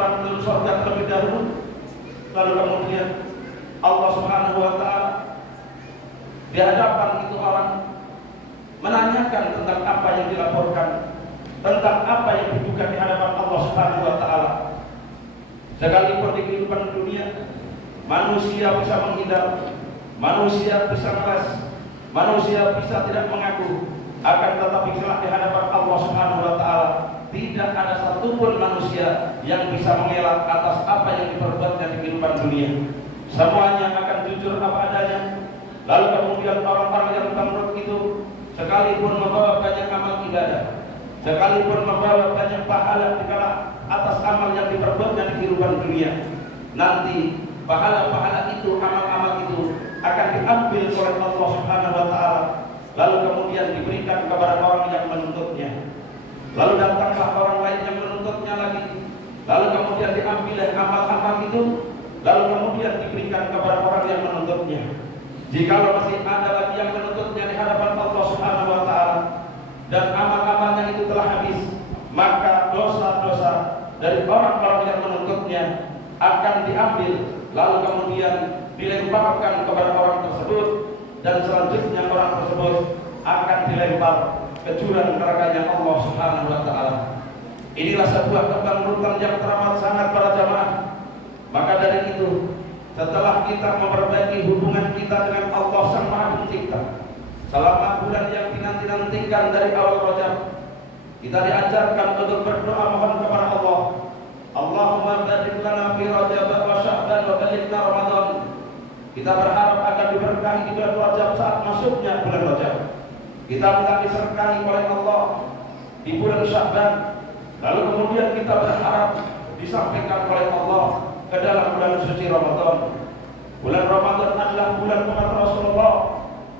orang dalam surga terlebih dahulu. Lalu kemudian Allah Subhanahu wa Ta'ala di hadapan itu orang menanyakan tentang apa yang dilaporkan, tentang apa yang dibuka di hadapan Allah Subhanahu wa Ta'ala. Sekalipun di kehidupan dunia manusia bisa menghindar, manusia bisa ngeles, manusia bisa tidak mengaku, akan tetapi kelak di hadapan Allah Subhanahu wa Ta'ala tidak ada satupun manusia yang bisa mengelak atas apa yang diperbuatnya di kehidupan dunia. Semuanya akan jujur apa adanya. Lalu kemudian orang-orang yang bangkrut itu sekalipun membawa banyak amal ibadah, sekalipun membawa banyak pahala dikala atas amal yang diperbuatnya di kehidupan dunia, nanti pahala-pahala itu, amal-amal itu akan diambil oleh Allah Subhanahu wa Ta'ala, lalu kemudian diberikan kepada orang yang menuntutnya. Lalu datanglah orang lain yang menuntutnya lagi, lalu kemudian diambil amal-amal itu, lalu kemudian diberikan kepada orang yang menuntutnya. Jikalau masih ada lagi yang menuntutnya di hadapan Allah Subhanahu wa Ta'ala dan amal-amalnya itu telah habis, maka dosa-dosa dari orang-orang yang menuntutnya akan diambil, lalu kemudian dilemparkan kepada orang tersebut, dan selanjutnya orang tersebut akan dilempar ke jurang nerakanya Allah Subhanahu wa Ta'ala. Inilah sebuah kebangkrutan yang teramat sangat para jamaah. Maka dari itu, setelah kita memperbaiki hubungan kita dengan Allah Sang Maha Pencipta, selama bulan yang dinanti-nantikan dari awal Rajab, kita diajarkan untuk berdoa mohon kepada Allah, Allahumma barik lana fi Rajab wa Sya'ban wa balighna Ramadan. Kita berharap akan diberkahi di bulan Rajab saat masuknya bulan Rajab. Kita minta diberkahi oleh Allah di bulan Sya'ban. Lalu kemudian kita berharap disampaikan oleh Allah ke dalam bulan suci Ramadan. Bulan Ramadan adalah bulan umat Rasulullah.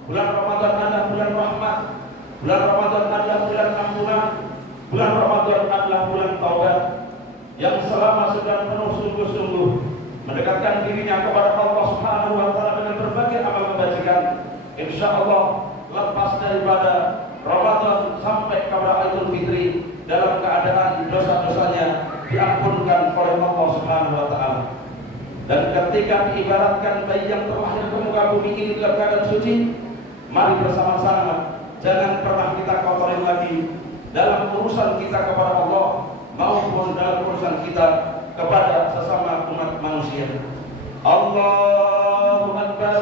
Bulan Ramadan adalah bulan rahmat. Bulan Ramadan adalah bulan ampunan. Bulan Ramadan adalah bulan taubat, yang selama sedang penuh sungguh-sungguh mendekatkan dirinya kepada Allah Subhanahu wa Ta'ala dengan berbagai amal kebajikan. Insya Allah lepas daripada Ramadan sampai kepada Idul Fitri dalam keadaan dosa-dosanya diampunkan oleh Allah Subhanahu wa Ta'ala. Dan ketika diibaratkan bayi yang terlahir ke muka bumi ini dalam keadaan suci, mari bersama-sama jangan pernah kita kotori lagi dalam urusan kita kepada Allah maupun dalam urusan kita kepada sesama umat manusia. Allahu Akbar,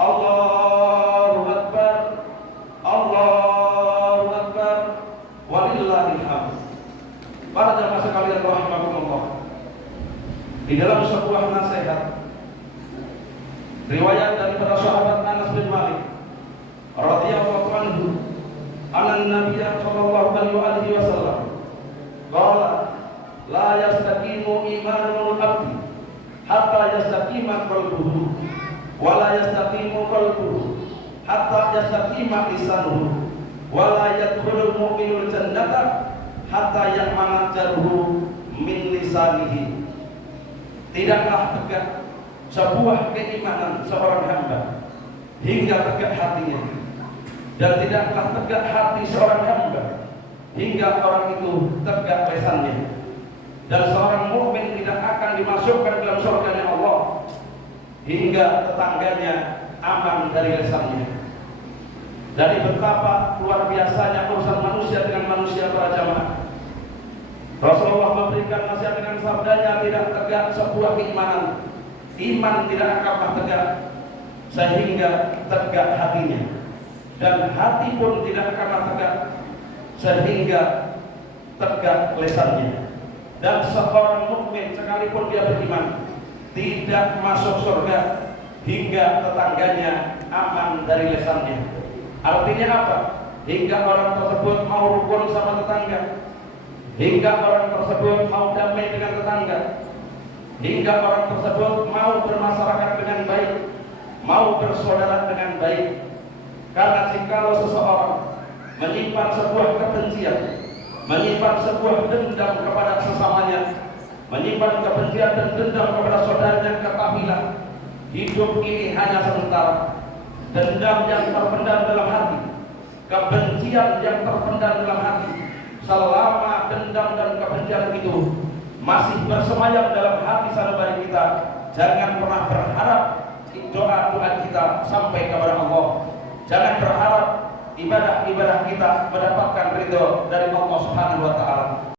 Allahu Akbar, Allahu Akbar, walillahil hamd. Para jamaah sekalian rahimakumullah, di dalam sebuah nasihat riwayat daripada sahabat Anas bin Malik radhiyallahu anhu, anan Nabiya sallallahu alaihi wasallam qala la yastaqimu imanul abdi hatta yastaqima qalbuhu wa la yastaqimu qalbuhu hatta yastaqima lisanuhu wa la yadkhulul mu'minul jannata hatta ya'mana jarhu min lisanihi. Tidaklah tegak sebuah keimanan seorang hamba hingga tegak hatinya, dan tidaklah tegak hati seorang hamba hingga orang itu tegak lisannya. Dan seorang mukmin tidak akan dimasukkan dalam surganya Allah hingga tetangganya aman dari lisannya. Dari betapa luar biasanya urusan manusia dengan manusia para jamaah, Rasulullah memberikan nasihat dengan sabdanya, tidak tegak sebuah keimanan, iman tidak akan tegak sehingga tegak hatinya, dan hati pun tidak akan tegak sehingga tegak lisannya. Dan seorang mukmin sekalipun dia beriman tidak masuk surga hingga tetangganya aman dari lisannya. Artinya apa? Hingga orang tersebut mau rukun sama tetangga, hingga orang tersebut mau damai dengan tetangga, hingga orang tersebut mau bermasyarakat dengan baik, mau bersaudara dengan baik. Karena jikalau seseorang menyimpan sebuah kebencian, menyimpan sebuah dendam kepada sesamanya, menyimpan kebencian dan dendam kepada saudaranya, ketahuilah hidup ini hanya sementara. Dendam yang terpendam dalam hati, kebencian yang terpendam dalam hati, selama dendam dan kebencian itu masih bersemayam dalam hati sanubari kita, jangan pernah berharap doa-doa kita sampai kepada Allah. Jangan berharap ibadah-ibadah kita mendapatkan ridho dari Allah Subhanahu wa taala.